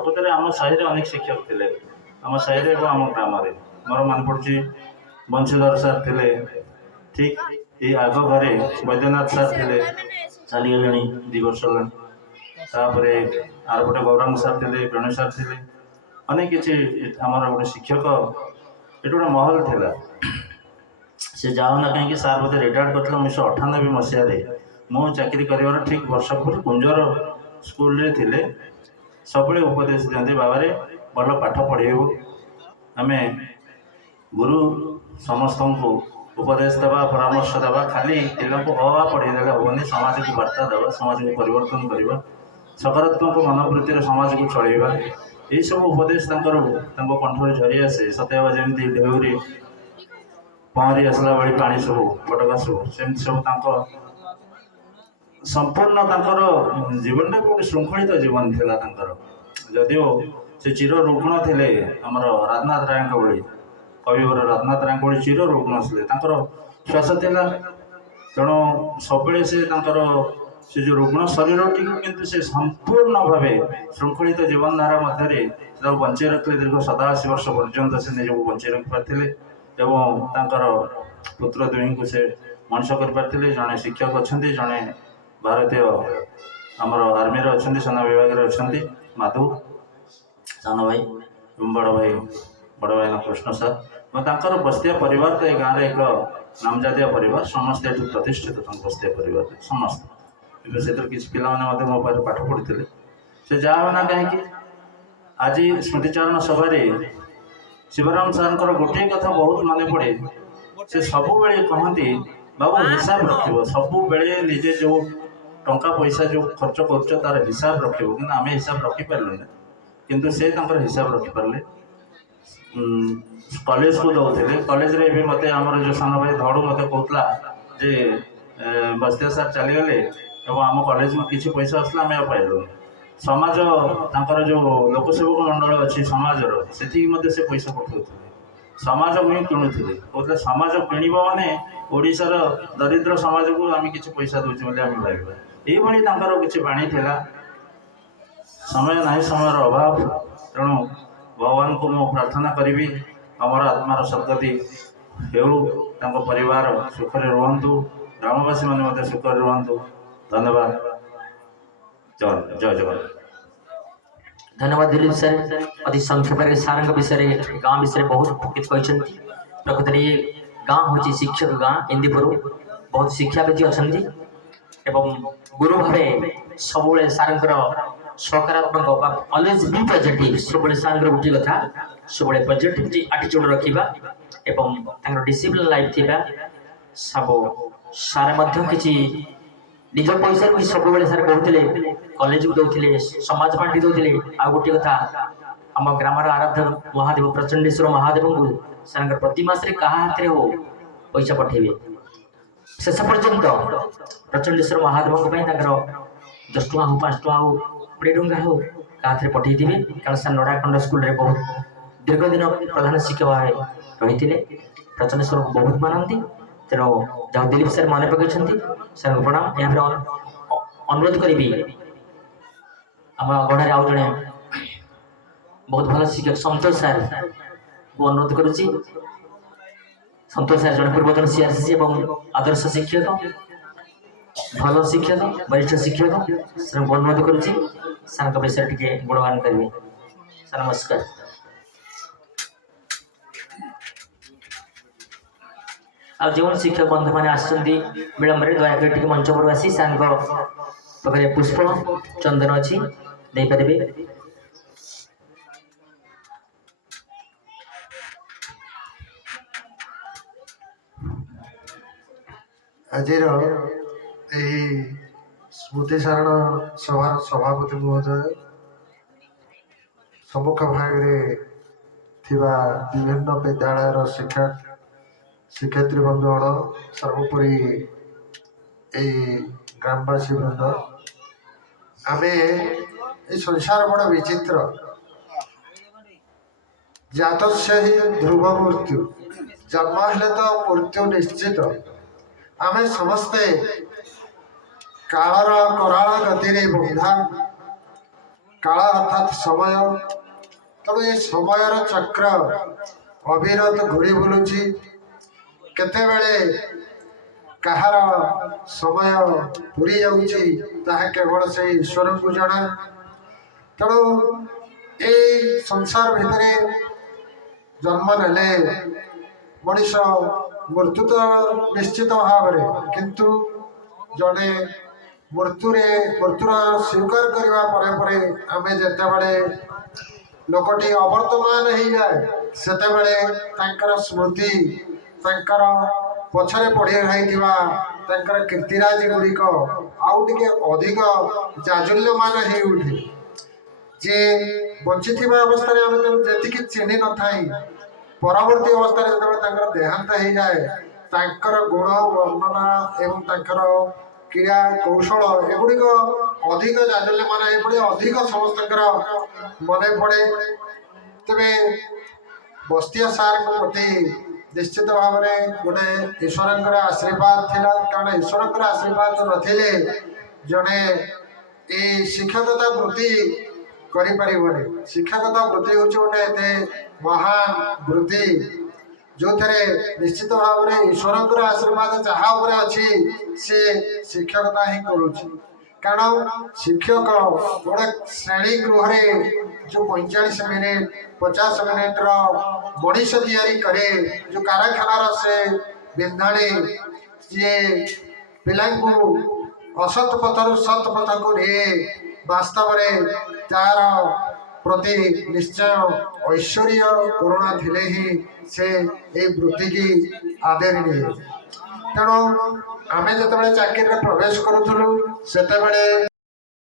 प्रकृत में आम साहि अनेक शिक्षक थे आम साहि आम ग्राम मोर मन पड़ी बंशीधर सार थे ठीक ये आग घरे बैद्यनाथ सार थे चलीगले 2 वर्ष तापर आरपटे गौरांग सार थे गणेश सार थे अनेक किसी आमर गोटे शिक्षक ये गोटे महल थिला से जाऊना कहीं सार बोधे रिटायर्ड करते 1998 मसीह मु चाकरी कर ठीक वर्ष पूर्व कुंजर स्कूल रे थिले सब उपदेश दिखते बाबा भल पाठ पढ़ेबू आम गुरु समस्त को उपदेश देवा परामर्श देवा खाली पिला को हवा पढ़ेदेले हेनी समाज को वार्ता देवा समाज को परिवर्तन करवा सकारात्मक मनोवृत्ति समाज को चलवा यही सब उपदेश कंठ झरी आसे सतैव जमी ढेउरी पहरी आसला भाई पा सब बटका सब सेमती सब संपूर्ण जीवन गोटे श्रृंखलित जीवन थिला जदिओ से चिर रुग्ण थे आमर राजनाथ राय भली कविवर राजनाथ राय भली चिर रुग्ण थे श्वास थिला तेणु सब से जो रुग्ण शरीर टी किंतु से संपूर्ण भाव श्रृंखलित जीवन धारा मध्य बंचे रखते दीर्घ 87 वर्ष पर्यंत से निजक बंचे रखी पारे पुत्र दुई को से मनुष्य कर जड़े शिक्षक अच्छा जड़े भारतीय आमर आर्मी अच्छा सेना विभाग अच्छा माधु सान भाई बड़ भाई कृष्ण सार बस्तिया परिवार तो गाँव में एक नामजातीय परिवार समस्त ये प्रतिष्ठित बस्तिया परिवार समस्त से किसी पिला मो पाठ पढ़ी से जहाँ होना कहीं आज स्मृतिचारण सभा शिवराम सार गोटे कथा बहुत मन पड़े से सब बेले कहती बाबू हिसाब रख सब बेले निजे जो टंका पैसा जो खर्च कर तार हिसाब रख कि आम हिसाब रखिपारे किंतु से हिसाब रखिपारे कॉलेज को दौले कॉलेज रे भी मत आमर जो सान भाई धड़ू मत कहला जे बस्तिया सार चलीगले और आम कॉलेज में किसी पैसा आसला आम पाइलु समाज तांकर जो लोकसेवक मंडल अच्छी समाजर से से पैसा पठाऊ समाज को ही किणुले कहते समाज किण माने ओडिशार दरिद्र समाज को आम किसी पैसा दूचे आम भाव ये किसी बाणी थिला समय ना समय अभाव तेणु भगवान को मु प्रार्थना करी आमर आत्मार सद्गति हो परिवार सुखरे रुहतु ग्रामवासी मैंने सुखरे रुहतु धन्यवाद जय जगन्नाथ धन्यवाद दिलीप सर अति संक्षेप सार विषय गाँव विषय बहुत कहते प्रकृत में ये गाँव हूँ शिक्षक गाँ इंदीपुर बहुत शिक्षाविद अच्छा एवं गुरु भाव सब सार सकारात्मक अलवेज बी पॉजिटिव सब सार गोटे कथा सब पॉजिटिव एटीट्यूड रखा एवं डिसिप्लिन लाइफ थी सब सारे किसी निज पैसा भी सब सार कहते कॉलेज को दौले समाज बांटी दौले आ गोटे कथा आम ग्राम आराध्य महादेव प्रचंडेश्वर महादेव को सार प्रति मासे क्या हाथ में हो पैसा पठेबे शेष पर्यंत प्रचंडेश्वर महादेव 10 टଙ୍କା हो 5 टଙ୍କା हो 20 टଙ୍କା हो हाथ में पठे थे कारण सर नड़ाखंड स्कूल रे बहुत दीर्घ दिन प्रधान शिक्षक भाव रही थे प्रचंडेश्वर को बहुत मानती तेणु जहाँ दिलीप सर मन पकड़ सर प्रणाम यहाँ अनुरोध करी आम गढ़ आउ जड़े बहुत भल शिक्षक संतोष सर को अनुरोध करुच्ची संतोष सर जड़े पूर्वतन सीआरसीसी आदर्श शिक्षक भल शिक्षक वरिष्ठ शिक्षक सर को अनुरोध करुच्ची सर विषय टे गुणगान करेंगे सर नमस्कार आ जो शिक्षक बंधु मैंने विलंब दयाकर मंच पर आसी सार पाखे पुष्प चंदन अच्छी दे पारे आज स्मृतिचारण सभार सभापति महोदय सम्मुख भाग विभिन्न विद्यालय शिक्षक शिक्षयित्री बंधुगण सर्वोपरि ग्रामवासी वृंद आम संसार बड़ा विचित्र जात से ही ध्रुव मृत्यु जन्म हेले तो मृत्यु निश्चित आम समस्ते कालर कराल गति बंधा କାଳ ଅର୍ଥାତ୍ ସମୟ। ତେଣୁ ଏ ସମୟର ଚକ୍ର ଅବିରତ ଘୁରି ବୁଲୁଛି। କେତେବେଳେ କାହାର ସମୟ ପୁରି ଯାଉଛି ତାହା କେବଳ ସେଇ ଈଶ୍ୱରଙ୍କୁ ଜଣା। ତେଣୁ ଏଇ ସଂସାର ଭିତରେ ଜନ୍ମ ନେଲେ ମଣିଷ ମୃତ୍ୟୁ ତ ନିଶ୍ଚିତ ଭାବରେ, କିନ୍ତୁ ଜଣେ ମୃତ୍ୟୁର ସ୍ୱୀକାର କରିବା ପରେ ପରେ ଆମେ ଯେତେବେଳେ ଲୋକଟି ଅବର୍ତ୍ତମାନ ହେଇଯାଏ ସେତେବେଳେ ତାଙ୍କର ସ୍ମୃତି, ତାଙ୍କର ପଛରେ ପଡ଼ି ରହିଥିବା ତାଙ୍କର କୀର୍ତ୍ତିରାଜି ଗୁଡ଼ିକ ଆଉ ଟିକେ ଅଧିକ ଜାଜୁଲ୍ୟମାନ ହେଇ ଉଠେ। ଯେ ବଞ୍ଚିଥିବା ଅବସ୍ଥାରେ ଆମେ ତାଙ୍କୁ ଯେତିକି ଚିହ୍ନି ନଥାଇ ପରବର୍ତ୍ତୀ ଅବସ୍ଥାରେ ଯେତେବେଳେ ତାଙ୍କର ଦେହାନ୍ତ ହେଇଯାଏ ତାଙ୍କର ଗୁଣ ବର୍ଣ୍ଣନା ଏବଂ ତାଙ୍କର କ୍ରିୟା କୌଶଳ ଏଗୁଡ଼ିକ ଅଧିକ ଜାଜଲ୍ୟମାନ ହେଇପଡ଼େ, ଅଧିକ ସମସ୍ତଙ୍କର ମନେ ପଡ଼େ। ତେବେ ବସ୍ତିଆ ସାର୍ଙ୍କ ପ୍ରତି ନିଶ୍ଚିତ ଭାବରେ ଗୋଟେ ଈଶ୍ୱରଙ୍କର ଆଶୀର୍ବାଦ ଥିଲା, କାରଣ ଈଶ୍ୱରଙ୍କର ଆଶୀର୍ବାଦ ନଥିଲେ ଜଣେ ଏଇ ଶିକ୍ଷକତା ବୃତ୍ତି କରିପାରିବନି। ଶିକ୍ଷକତା ବୃତ୍ତି ହେଉଛି ଗୋଟେ ଏତେ ମହାନ ବୃତ୍ତି ଯେଉଁଥିରେ ନିଶ୍ଚିତ ଭାବରେ ଈଶ୍ୱରଙ୍କର ଆଶୀର୍ବାଦ ଯାହା ଉପରେ ଅଛି ସେ ଶିକ୍ଷକତା ହିଁ କରୁଛି। କାରଣ ଶିକ୍ଷକ ଗୋଟେ ଶ୍ରେଣୀ ଗୃହରେ ଯେଉଁ 45 ମିନିଟ୍ 50 ମିନିଟ୍ର ମଣିଷ ତିଆରି କରେ, ଯେଉଁ କାରଖାନାର ସେ ବିନ୍ଧାଣୀ ଯିଏ ପିଲାଙ୍କୁ ଅସତ୍ ପଥରୁ ସତ୍ ପଥକୁ ନିଏ, ବାସ୍ତବରେ ତାର ପ୍ରତି ନିଶ୍ଚୟ ଐଶ୍ୱର୍ଯ୍ୟ କରୁଣା ଥିଲେ ହିଁ ସେ ଏଇ ବୃତ୍ତିକି ଆଦରି ନିଏ। ତେଣୁ ଆମେ ଯେତେବେଳେ ଚାକିରିରେ ପ୍ରବେଶ କରୁଥିଲୁ ସେତେବେଳେ